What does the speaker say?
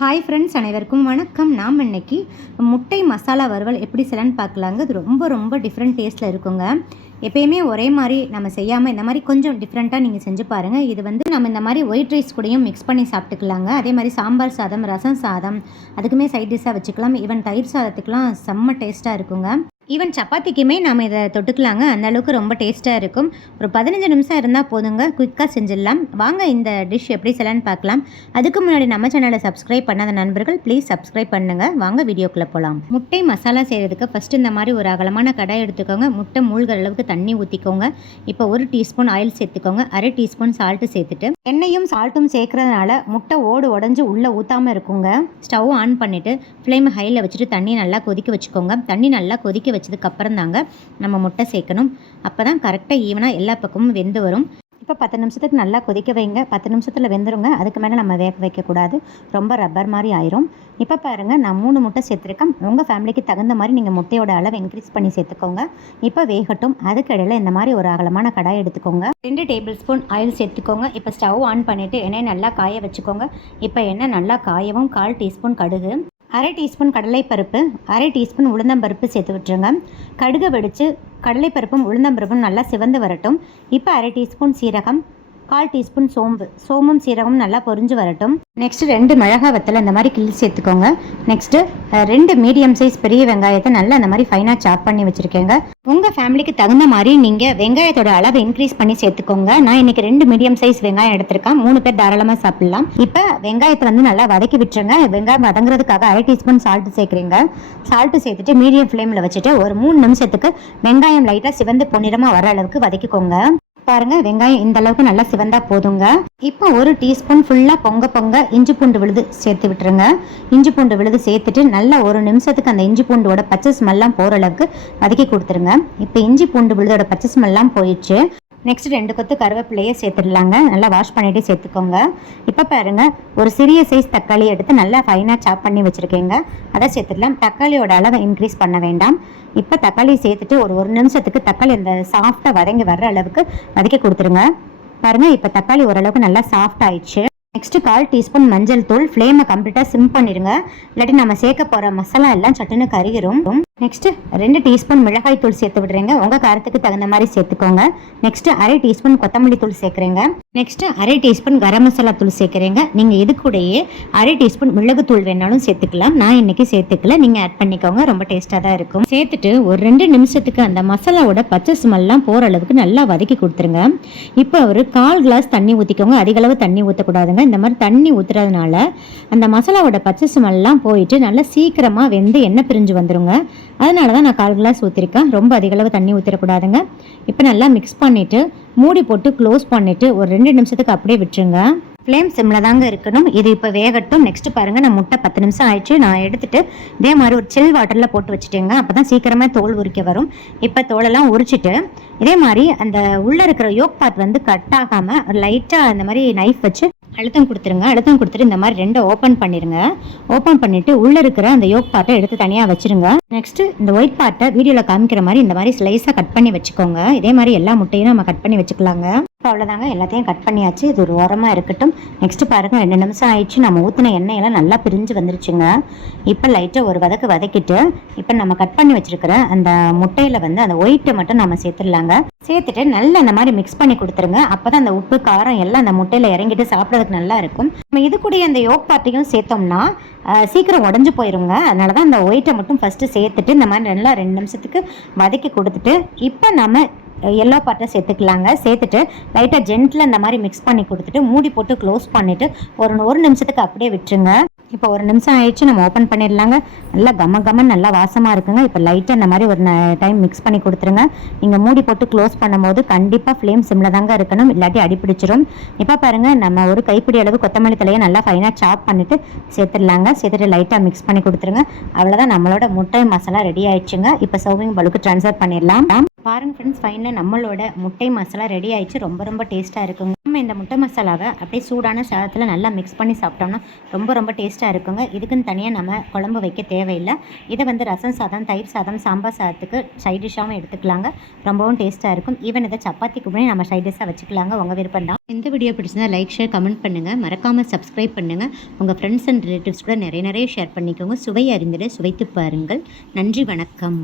Hi friends, அனைவருக்கும் வணக்கம். நாம் இன்னைக்கு முட்டை மசாலா வறுவல் எப்படி செய்யலான்னு பார்க்கலாங்க. இது ரொம்ப ரொம்ப டிஃப்ரெண்ட் டேஸ்ட்டில் இருக்குங்க. எப்பயுமே ஒரே மாதிரி நம்ம செய்யாமல் இந்த மாதிரி கொஞ்சம் டிஃப்ரெண்ட்டாக நீங்கள் செஞ்சு பாருங்கள். இது நம்ம இந்த மாதிரி ஒயிட் ரைஸ் கூடயும் மிக்ஸ் பண்ணி சாப்பிட்டுக்கலாங்க. அதே மாதிரி சாம்பார் சாதம், ரசம் சாதம் அதுக்குமே சைட் டிஷ்ஷாக வச்சுக்கலாம். ஈவன் தயிர் சாதத்துக்கெலாம் செம்ம டேஸ்ட்டாக இருக்குங்க. ஈவன் சப்பாத்திக்குமே நாம் இதை தொட்டுக்கலாங்க. அந்தளவுக்கு ரொம்ப டேஸ்ட்டாக இருக்கும். ஒரு 15 நிமிஷம் இருந்தால் போதுங்க, குயிக்காக செஞ்சிடலாம். வாங்க இந்த டிஷ் எப்படி செய்யலான்னு பார்க்கலாம். அதுக்கு முன்னாடி நம்ம சேனலை சப்ஸ்கிரைப் பண்ணாத நண்பர்கள் ப்ளீஸ் சப்ஸ்கிரைப் பண்ணுங்கள். வாங்க வீடியோக்குள்ளே போகலாம். முட்டை மசாலா செய்கிறதுக்கு ஃபஸ்ட்டு இந்த மாதிரி ஒரு அகலமான கடாய் எடுத்துக்கோங்க. முட்டை மூழ்கிற அளவுக்கு தண்ணி ஊற்றிக்கோங்க. இப்போ 1 டீஸ்பூன் ஆயில் சேர்த்துக்கோங்க. 1/2 டீஸ்பூன் சால்ட்டு சேர்த்துட்டு, எண்ணெயும் சால்ட்டும் சேர்க்கறதுனால முட்டை உடஞ்சி உள்ளே ஊற்றாமல் இருக்குங்க. ஸ்டவ் ஆன் பண்ணிவிட்டு ஃப்ளேம் ஹையில் வச்சுட்டு தண்ணி நல்லா கொதிக்க வச்சுக்கோங்க. தண்ணி நல்லா கொதிக்க வச்சதுக்கப்புறம் தாங்க நம்ம முட்டை சேர்க்கணும். அப்போ தான் கரெக்டாக ஈவனாக எல்லா பக்கமும் வெந்து வரும். இப்போ 10 நிமிஷத்துக்கு நல்லா கொதிக்க வைங்க. 10 நிமிஷத்தில் வெந்துருங்க. அதுக்கு மேலே நம்ம வேக வைக்கக்கூடாது, ரொம்ப ரப்பர் மாதிரி ஆயிரும். இப்போ பாருங்கள், நான் 3 முட்டை சேர்த்துருக்கேன். உங்கள் ஃபேமிலிக்கு தகுந்த மாதிரி நீங்கள் முட்டையோட அளவு இன்க்ரீஸ் பண்ணி சேர்த்துக்கோங்க. இப்போ வேகட்டும். அதுக்கு இடையில் இந்த மாதிரி ஒரு அகலமான கடாய் எடுத்துக்கோங்க. 2 டேபிள் ஸ்பூன் ஆயில் சேர்த்துக்கோங்க. இப்போ ஸ்டவ் ஆன் பண்ணிவிட்டு எண்ணெய் நல்லா காய வச்சுக்கோங்க. இப்போ எண்ணெய் நல்லா காயவும் 1/4 டீஸ்பூன் கடுகு, 1/2 டீஸ்பூன் கடலைப்பருப்பு, 1/2 டீஸ்பூன் உளுந்தம்பருப்பு சேர்த்து விட்டுருங்க. கடுகு வெடித்து கடலைப்பருப்பும் உளுந்தம்பருப்பும் நல்லா சிவந்து வரட்டும். இப்போ 1/2 டீஸ்பூன் சீரகம், 1/4 டீஸ்பூன் சோம்பும் சீரகமும் நல்லா பொரிஞ்சு வரட்டும். நெக்ஸ்ட்டு 2 மிளகாய் வத்தலை இந்த மாதிரி கிள்ளி சேர்த்துக்கோங்க. நெக்ஸ்ட்டு 2 மீடியம் சைஸ் பெரிய வெங்காயத்தை நல்லா இந்த மாதிரி ஃபைனாக சாப் பண்ணி வச்சுருக்கேங்க. உங்கள் ஃபேமிலிக்கு தகுந்த மாதிரி நீங்கள் வெங்காயத்தோட அளவு இன்க்ரீஸ் பண்ணி சேர்த்துக்கோங்க. நான் இன்றைக்கி 2 மீடியம் சைஸ் வெங்காயம் எடுத்திருக்கேன். 3 பேர் தாராளமாக சாப்பிட்லாம். இப்போ வெங்காயத்தை நல்லா வதக்கி விட்டுருங்க. வெங்காயம் வதங்குறதுக்காக 1/2 டீஸ்பூன் சால்ட்டு சேர்க்குறீங்க. சால்ட்டு சேர்த்துட்டு மீடியம் ஃப்ளேமில் வச்சுட்டு ஒரு 3 நிமிஷத்துக்கு வெங்காயம் லைட்டாக சிவந்து பொன்னிறமாக வர அளவுக்கு வதக்கிக்கோங்க. பாருங்க, வெங்காயம் இந்த அளவுக்கு நல்லா சிவந்தா போதுங்க. இப்போ 1 டீஸ்பூன் ஃபுல்லாக பொங்க இஞ்சி பூண்டு விழுது சேர்த்து விட்டுருங்க. இஞ்சி பூண்டு விழுது சேர்த்துட்டு நல்லா 1 நிமிஷத்துக்கு அந்த இஞ்சி பூண்டோட பச்சை ஸ்மெல்லாம் போகிற அளவுக்கு வதக்கி கொடுத்துருங்க. இப்போ இஞ்சி பூண்டு விழுதோட பச்சை ஸ்மெல்லாம் போயிடுச்சு. நெக்ஸ்ட் 2 கொத்து கருவேப்பிலையே சேர்த்துடலாங்க. நல்லா வாஷ் பண்ணிவிட்டு சேர்த்துக்கோங்க. இப்போ பாருங்கள், ஒரு சிறிய சைஸ் தக்காளி எடுத்து நல்லா ஃபைனாக சாப் பண்ணி வச்சுருக்கேங்க. அதை சேர்த்துடலாம். தக்காளியோட அளவை இன்க்ரீஸ் பண்ண வேண்டாம். இப்போ தக்காளி சேர்த்துட்டு ஒரு நிமிஷத்துக்கு தக்காளி அந்த சாஃப்டாக வதங்கி வர்ற அளவுக்கு வதக்கி கொடுத்துருங்க. பாருங்கள், இப்போ தக்காளி ஓரளவுக்கு நல்லா சாஃப்ட் ஆயிடுச்சு. நெக்ஸ்ட்டு 1/4 டீஸ்பூன் மஞ்சள் தூள். ஃப்ளேமை கம்ப்ளீட்டாக சிம் பண்ணிடுங்க, இல்லாட்டி நம்ம சேர்க்க போகிற மசாலா எல்லாம் சட்டுன்னு கருகிரும். நெக்ஸ்ட்டு 2 டீஸ்பூன் மிளகாய் தூள் சேர்த்து விடுறீங்க. உங்கள் காரத்துக்கு தகுந்த மாதிரி சேர்த்துக்கோங்க. நெக்ஸ்ட்டு 1/2 டீஸ்பூன் கொத்தமல்லி தூள் சேர்க்குறீங்க. நெக்ஸ்ட்டு 1/2 டீஸ்பூன் கரம் மசாலா தூள் சேர்க்குறீங்க. நீங்கள் இது கூடயே 1/2 டீஸ்பூன் மிளகு தூள் வேணாலும் சேர்த்துக்கலாம். நான் இன்றைக்கி சேர்த்துக்கல, நீங்கள் ஆட் பண்ணிக்கோங்க. ரொம்ப டேஸ்ட்டாக தான் இருக்கும். சேர்த்துட்டு ஒரு 2 நிமிஷத்துக்கு அந்த மசாலாவோட பச்சை ஸ்மெல்லாம் போகிற அளவுக்கு நல்லா வதக்கி கொடுத்துருங்க. இப்போ ஒரு 1/4 கிளாஸ் தண்ணி ஊற்றிக்கோங்க. அதிகளவு தண்ணி ஊற்றக்கூடாதுங்க. இந்த மாதிரி தண்ணி ஊற்றுறதுனால அந்த மசாலாவோட பச்சை ஸ்மெல்லாம் போயிட்டு நல்லா சீக்கிரமாக வெந்து எண்ணெய் பிரிஞ்சு வந்துடுங்க. அதனால தான் நான் 1/4 கிளாஸ் ஊற்றிருக்கேன். ரொம்ப அதிகளவு தண்ணி ஊற்றிடக்கூடாதுங்க. இப்போ நல்லா மிக்ஸ் பண்ணிவிட்டு மூடி போட்டு க்ளோஸ் பண்ணிவிட்டு ஒரு 2 நிமிஷத்துக்கு அப்படியே விட்டுருங்க. ஃப்ளேம் சிம்மில் தாங்க இருக்கணும். இது இப்போ வேகட்டும். நெக்ஸ்ட்டு பாருங்கள், நான் முட்டை 10 நிமிஷம் ஆயிடுச்சு. நான் எடுத்துகிட்டு இதே மாதிரி ஒரு சில் வாட்டரில் போட்டு வச்சுட்டேங்க. அப்போ தான் சீக்கிரமாக தோல் உரிக்க வரும். இப்போ தோலெல்லாம் உரிச்சிட்டு இதே மாதிரி அந்த உள்ளே இருக்கிற யோக் பார்ட் கட் ஆகாமல் லைட்டாக அந்த மாதிரி நைஃப் வச்சு அழுத்தம் கொடுத்துருங்க. அழுத்தம் கொடுத்துட்டு இந்த மாதிரி 2 ஓப்பன் பண்ணிடுங்க. ஓப்பன் பண்ணிவிட்டு உள்ளே இருக்கிற அந்த யோக் பார்ட்டை எடுத்து தனியாக வச்சுருங்க. நெக்ஸ்ட்டு இந்த ஒயிட் பார்ட்டை வீடியோவில் காமிக்கிற மாதிரி இந்த மாதிரி ஸ்லைஸாக கட் பண்ணி வச்சுக்கோங்க. இதே மாதிரி எல்லா முட்டையும் நம்ம கட் பண்ணி வச்சுக்கலாங்க. இப்போ அவ்வளோதாங்க, எல்லாத்தையும் கட் பண்ணியாச்சு. இது ஒரு ஓரமாக இருக்கட்டும். நெக்ஸ்ட்டு பாருங்கள், 2 நிமிஷம் ஆயிடுச்சு. நம்ம ஊற்றின எண்ணெயெல்லாம் நல்லா பிரிஞ்சு வந்துருச்சுங்க. இப்போ லைட்டாக ஒரு வதக்கிட்டு இப்போ நம்ம கட் பண்ணி வச்சுருக்கிற அந்த முட்டையில் அந்த ஒயிட்டை மட்டும் நம்ம சேர்த்துடலாங்க. சேர்த்துட்டு நல்லா இந்த மாதிரி மிக்ஸ் பண்ணி கொடுத்துருங்க. அப்போ தான் அந்த உப்பு காரம் எல்லாம் அந்த முட்டையில் இறங்கிட்டு சாப்பிட்றதுக்கு நல்லா இருக்கும். நம்ம இது கூட அந்த யோக் பார்ட்டையும் சேர்த்தோம்னா சீக்கிரம் உடஞ்சி போயிருங்க. அதனால தான் அந்த ஒயிட்டை மட்டும் ஃபஸ்ட்டு சேர்த்துட்டு இந்த மாதிரி நல்லா 2 நிமிஷத்துக்கு வதக்கி கொடுத்துட்டு இப்போ நம்ம எல்லோ பார்ட்டை சேர்த்துக்கலாங்க. சேர்த்துட்டு லைட்டாக ஜென்டில் இந்த மாதிரி மிக்ஸ் பண்ணி கொடுத்துட்டு மூடி போட்டு க்ளோஸ் பண்ணிவிட்டு ஒரு நிமிஷத்துக்கு அப்படியே விட்டுருங்க. இப்போ 1 நிமிஷம் ஆயிடுச்சு. நம்ம ஓப்பன் பண்ணிடலாங்க. நல்லா கம்மன் நல்லா வாசமாக இருக்குங்க. இப்போ லைட்டாக இந்த மாதிரி ஒரு டைம் மிக்ஸ் பண்ணி கொடுத்துருங்க. நீங்கள் மூடி போட்டு க்ளோஸ் பண்ணும்போது கண்டிப்பாக ஃப்ளேம் சிம்மில் தாங்க இருக்கணும், இல்லாட்டி அடிப்பிடிச்சிரும். இப்போ பாருங்கள், நம்ம ஒரு கைப்பிடி அளவு கொத்தமல்லி தலையை நல்லா ஃபைனாக சாப் பண்ணிவிட்டு சேர்த்துடலாங்க. சேர்த்துட்டு லைட்டாக மிக்ஸ் பண்ணி கொடுத்துருங்க. அவ்வளோதான், நம்மளோட முட்டை மசாலா ரெடி ஆயிடுச்சுங்க. இப்போ சர்விங் பவுலுக்கு ட்ரான்ஸ்ஃபர் பண்ணிடலாம். பாருங்கள் ஃப்ரெண்ட்ஸ், ஃபைனலாக நம்மளோட முட்டை மசாலா ரெடி ஆயிடுச்சு. ரொம்ப ரொம்ப டேஸ்ட்டாக இருக்குங்க. நம்ம இந்த முட்டை மசாலாவை அப்படியே சூடான சாதத்தில் நல்லா மிக்ஸ் பண்ணி சாப்பிட்டோம்னா ரொம்ப ரொம்ப டேஸ்ட்டாக இருக்குங்க. இதுக்குன்னு தனியாக நம்ம குழம்பு வைக்க தேவையில்லை. இதை வந்து ரசம் சாதம், தயிர் சாதம், சாம்பார் சாதத்துக்கு சைட் டிஷ்ஷாகவும் எடுத்துக்கலாங்க. ரொம்பவும் டேஸ்ட்டாக இருக்கும். ஈவன் இதை சப்பாத்திக்கு கூட நம்ம சைட் டிஷ்ஷாக வச்சுக்கலாங்க. உங்கள் விருப்பம் தான். இந்த வீடியோ பிடிச்சிருந்தா லைக், ஷேர், கமெண்ட் பண்ணுங்கள். மறக்காமல் சப்ஸ்கிரைப் பண்ணுங்கள். உங்கள் ஃப்ரெண்ட்ஸ் அண்ட் ரிலேட்டிவ்ஸ் கூட நிறைய ஷேர் பண்ணிக்கோங்க. சுவை அறிந்திட சுவைத்து பாருங்கள். நன்றி, வணக்கம்.